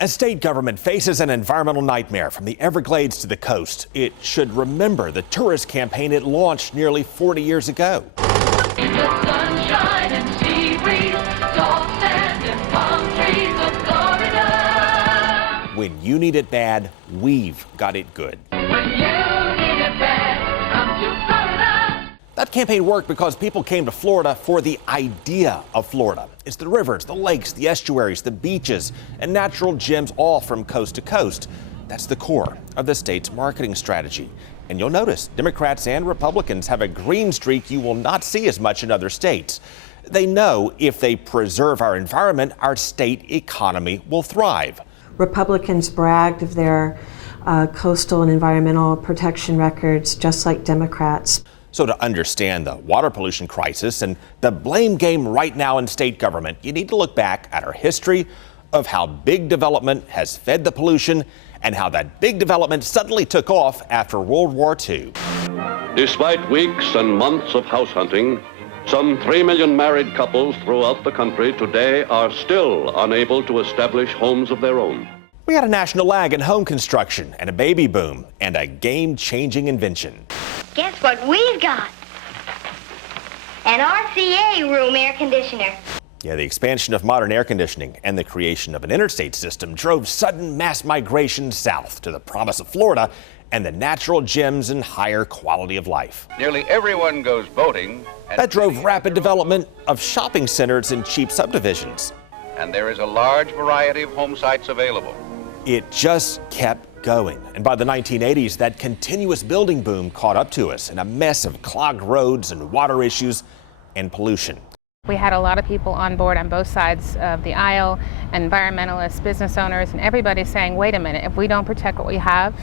As state government faces an environmental nightmare from the Everglades to the coast, it should remember the tourist campaign it launched nearly 40 years ago. In the sunshine and sea breeze, soft sand and palm trees of Florida. When you need it bad, we've got it good. When you need it bad, come to Florida. That campaign worked because people came to Florida for the idea of Florida. It's the rivers, the lakes, the estuaries, the beaches, and natural gems all from coast to coast. That's the core of the state's marketing strategy. And you'll notice Democrats and Republicans have a green streak you will not see as much in other states. They know if they preserve our environment, our state economy will thrive. Republicans bragged of their coastal and environmental protection records, just like Democrats. So to understand the water pollution crisis and the blame game right now in state government, you need to look back at our history of how big development has fed the pollution and how that big development suddenly took off after World War II. Despite weeks and months of house hunting, some 3 million married couples throughout the country today are still unable to establish homes of their own. We had a national lag in home construction and a baby boom and a game-changing invention. Guess what we've got? An RCA room air conditioner. Yeah, the expansion of modern air conditioning and the creation of an interstate system drove sudden mass migration south to the promise of Florida and the natural gems and higher quality of life. Nearly everyone goes boating. That drove rapid development of shopping centers and cheap subdivisions. And there is a large variety of home sites available. It just kept going. And by the 1980s, that continuous building boom caught up to us in a mess of clogged roads and water issues and pollution. We had a lot of people on board on both sides of the aisle, environmentalists, business owners, and everybody saying, wait a minute, if we don't protect what we have,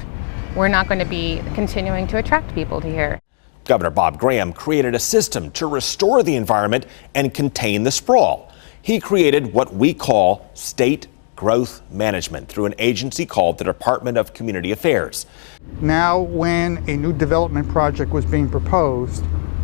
we're not going to be continuing to attract people to here. Governor Bob Graham created a system to restore the environment and contain the sprawl. He created what we call state growth management through an agency called the Department of Community Affairs. Now, when a new development project was being proposed,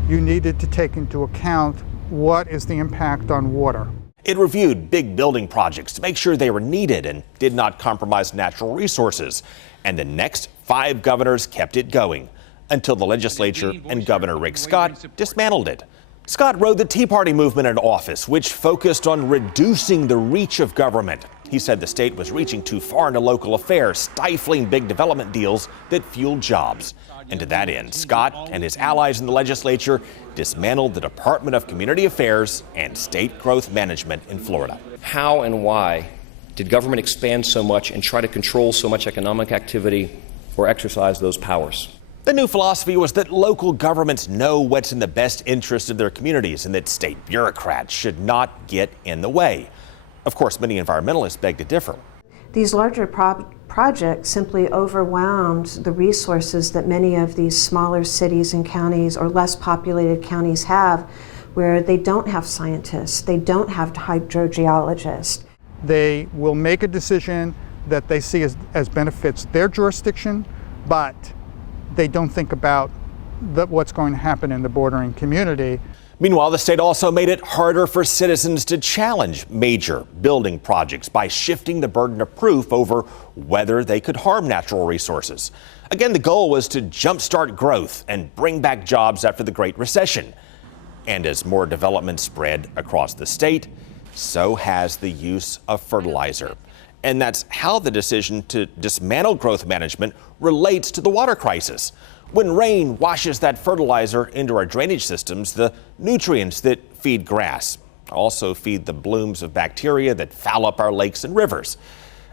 you needed to take into account what is the impact on water. It reviewed big building projects to make sure they were needed and did not compromise natural resources. And the next 5 governors kept it going until the legislature and Governor Rick Scott dismantled it. Scott rode the Tea Party movement into office, which focused on reducing the reach of government. He said the state was reaching too far into local affairs, stifling big development deals that fueled jobs. And to that end, Scott and his allies in the legislature dismantled the Department of Community Affairs and State Growth Management in Florida. How and why did government expand so much and try to control so much economic activity or exercise those powers? The new philosophy was that local governments know what's in the best interest of their communities and that state bureaucrats should not get in the way. Of course, many environmentalists beg to differ. These larger projects simply overwhelmed the resources that many of these smaller cities and counties or less populated counties have, where they don't have scientists, they don't have hydrogeologists. They will make a decision that they see as benefits their jurisdiction, but they don't think about what's going to happen in the bordering community. Meanwhile, the state also made it harder for citizens to challenge major building projects by shifting the burden of proof over whether they could harm natural resources. Again, the goal was to jumpstart growth and bring back jobs after the Great Recession. And as more development spread across the state, so has the use of fertilizer. And that's how the decision to dismantle growth management relates to the water crisis. When rain washes that fertilizer into our drainage systems, the nutrients that feed grass also feed the blooms of bacteria that foul up our lakes and rivers.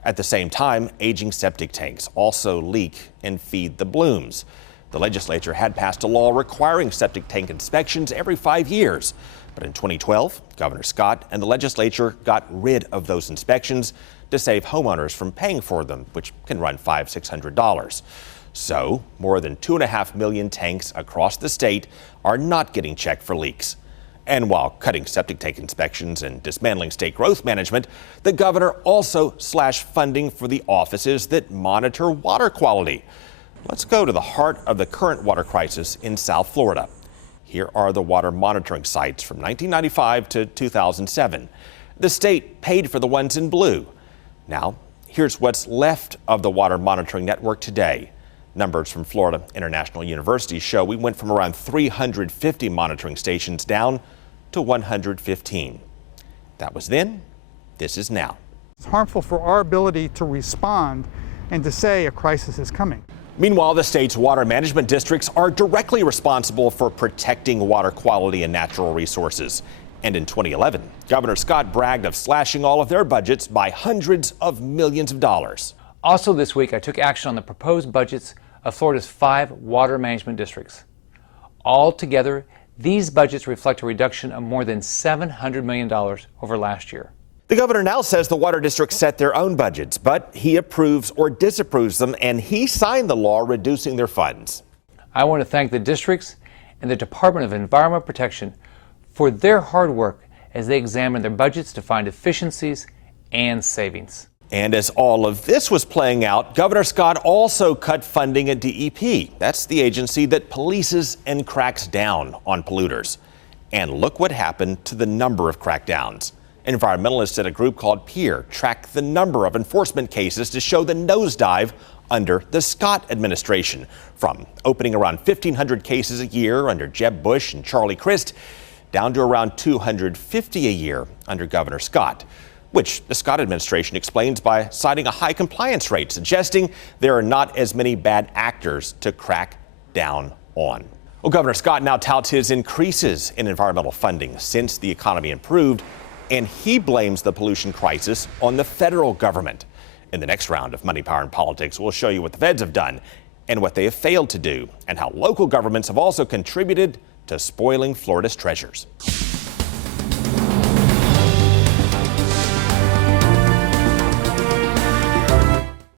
At the same time, aging septic tanks also leak and feed the blooms. The legislature had passed a law requiring septic tank inspections every 5 years. But in 2012, Governor Scott and the legislature got rid of those inspections to save homeowners from paying for them, which can run $500–600. So, more than 2.5 million tanks across the state are not getting checked for leaks. And while cutting septic tank inspections and dismantling state growth management, the governor also slashed funding for the offices that monitor water quality. Let's go to the heart of the current water crisis in South Florida. Here are the water monitoring sites from 1995 to 2007. The state paid for the ones in blue. Now, Here's what's left of the water monitoring network today. Numbers from Florida International University show we went from around 350 monitoring stations down to 115. That was then, this is now. It's harmful for our ability to respond and to say a crisis is coming. Meanwhile, the state's water management districts are directly responsible for protecting water quality and natural resources. And in 2011, Governor Scott bragged of slashing all of their budgets by hundreds of millions of dollars. Also this week, I took action on the proposed budgets of Florida's 5 water management districts. Altogether, these budgets reflect a reduction of more than $700 million over last year. The governor now says the water districts set their own budgets, but he approves or disapproves them, and he signed the law reducing their funds. I want to thank the districts and the Department of Environmental Protection for their hard work as they examine their budgets to find efficiencies and savings. And as all of this was playing out, Governor Scott also cut funding at DEP. That's the agency that polices and cracks down on polluters. And look what happened to the number of crackdowns. Environmentalists at a group called PEER tracked the number of enforcement cases to show the nosedive under the Scott administration, from opening around 1,500 cases a year under Jeb Bush and Charlie Crist down to around 250 a year under Governor Scott, which the Scott administration explains by citing a high compliance rate, suggesting there are not as many bad actors to crack down on. Well, Governor Scott now touts his increases in environmental funding since the economy improved, and he blames the pollution crisis on the federal government. In the next round of Money, Power, and Politics, we'll show you what the feds have done and what they have failed to do, and how local governments have also contributed to spoiling Florida's treasures.